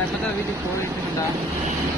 Aspetta il video fuori, ti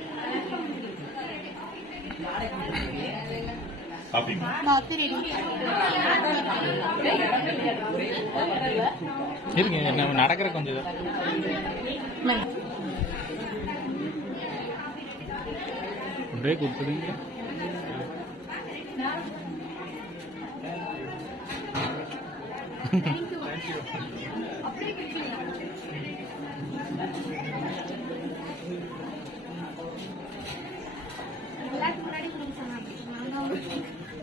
போப்பா இருங்க என்ன நடக்கிற கொஞ்சம். பிரேக் கொடுத்துருங்க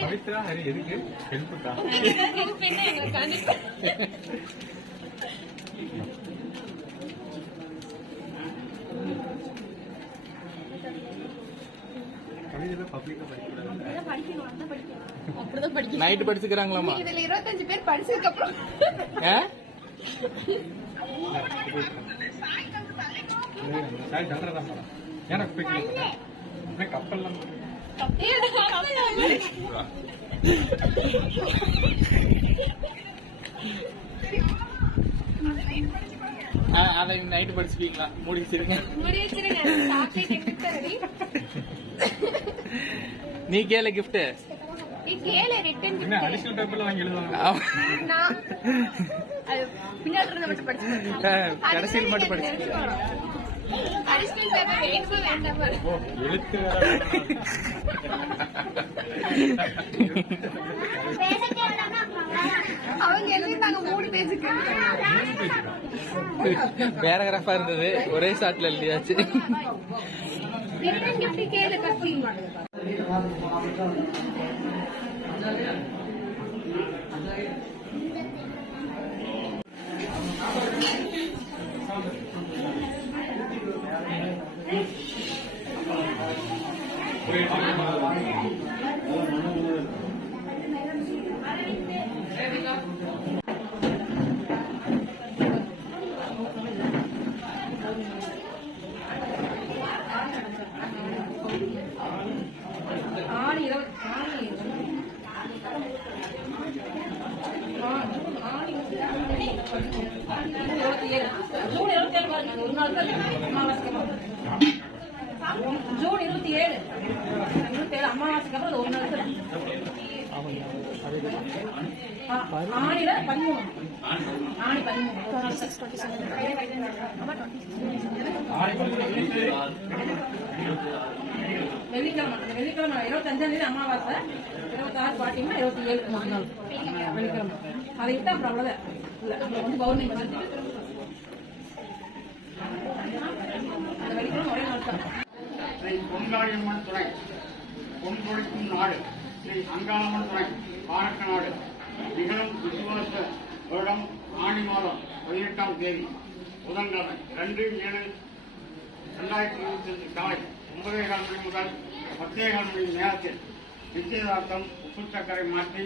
பவித்ரா ஹரி எதுக்கு? ஹெல்ப்புக்கா கவிதையில பப்ளிக்கா படிக்கூடாது நைட்டு படிச்சுக்கிறாங்களாமா இதுல இருபத்தஞ்சு பேர் படிச்சதுக்கு அப்புறம் அதை நைட்டு படிச்சுப்பீங்களா மூடி வச்சிருங்க முடி வச்சிருங்க நீ கேளு கிஃப்ட் கேளு ரிட்டன் என்ன அடிஷனல் பேப்பர்ல வாங்கி எழுதுவாங்க நான் பின்னாடி மட்டும் கடைசியில் மட்டும் படிச்சு அடிஷனல் பேராகிராஃபா இருந்தது. ஒரே ஷாட்ல எழுதியாச்சு. கேளு கத்தி ஆணி இருபது ஆணி இருபத்தி ஏழு ஜூன் இருபத்தி ஏழு பாருங்க ஒரு நாள் அமாவாசைக்கு ஜூன் இருபத்தி ஏழு. இருபத்தி ஏழு அமாவாசைக்கு அப்புறம் அது ஒரு நாள் தான் ஆணில பதிமூணு. ஆணி பதிமூணு. வெள்ளிக்கிழமை அந்த வெள்ளிக்கிழமை இருபத்தஞ்சாம் தேதி அமாவாசை இருபத்தாறு பாட்டிங்கன்னா இருபத்தி ஏழு. மூணு நாள் வெள்ளிக்கிழமை. அதை விட்டு அப்புறம் அவ்வளோதான் ஸ்ரீ பொங்காளியம்மன் துறை பொன் நாடு. ஸ்ரீ அங்காளம்மன் துறை பாரக்க நாடு. நிகழும் விசுவாச வருடம் ஆணி மாதம் பதினெட்டாம் தேதி புதன்கிழமை. ரெண்டு ஏழு ரெண்டாயிரத்தி இருபத்தி அஞ்சு காலை ஒன்பதே கால் மணி முதல் பத்தே கால் மணி நேரத்தில் நிச்சயதார்த்தம் உப்பு சர்க்கரை மாற்றி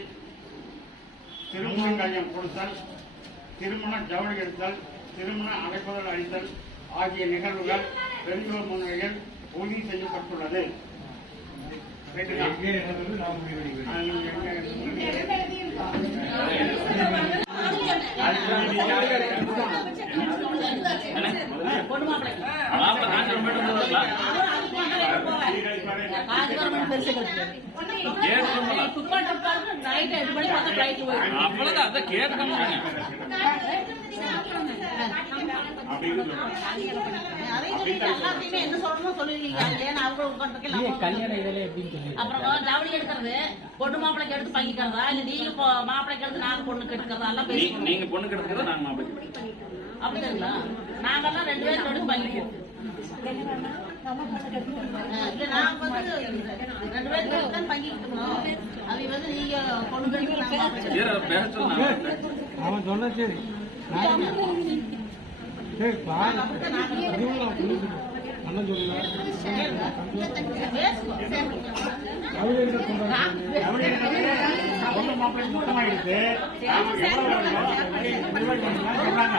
திருமணங்காயம் கொடுத்தல் திருமண ஜவுளி எடுத்தல் திருமண அழைப்புதல் அளித்தல் ஆகிய நிகழ்வுகள் பெண்கள் முன்னிலையில் உறுதி செய்யப்பட்டுள்ளது. எங்க- மாப்பிள்ளை? அவ்வளவுதான் அதை கேட்கணும் என்ன சொல்லணுமோ சொல்லுவீங்க ஏன்னா அவங்க உட்காந்துருக்கேன் கல்யாணம் இதெல்லாம் எப்படின்னு சொல்லி அப்புறம் ஜவுளி எடுக்கிறது பொண்ணு மாப்பிளைக்கு எடுத்து பங்கிக்கிறதா இல்ல நீங்க மாப்பிளைக்கு எடுத்து நாங்க பொண்ணுக்கு எடுக்கிறதா எல்லாம் பேசுவோம் நீங்க நாங்க அப்படிங்களா நாங்கெல்லாம் ரெண்டு பேரும் எடுத்து பங்கிக்குவோம் நாங்க வந்து ரெண்டு எடுத்து தான் பங்கிக்கிட்டோம் அவங்க வந்து நீங்க சொல்லுங்க அவன் சொன்னா சரி சரி நல்லா எடுக்கிறது பொண்ணு மாப்பிள்ளை மொத்தமா பண்ணலாம் சொல்றாங்க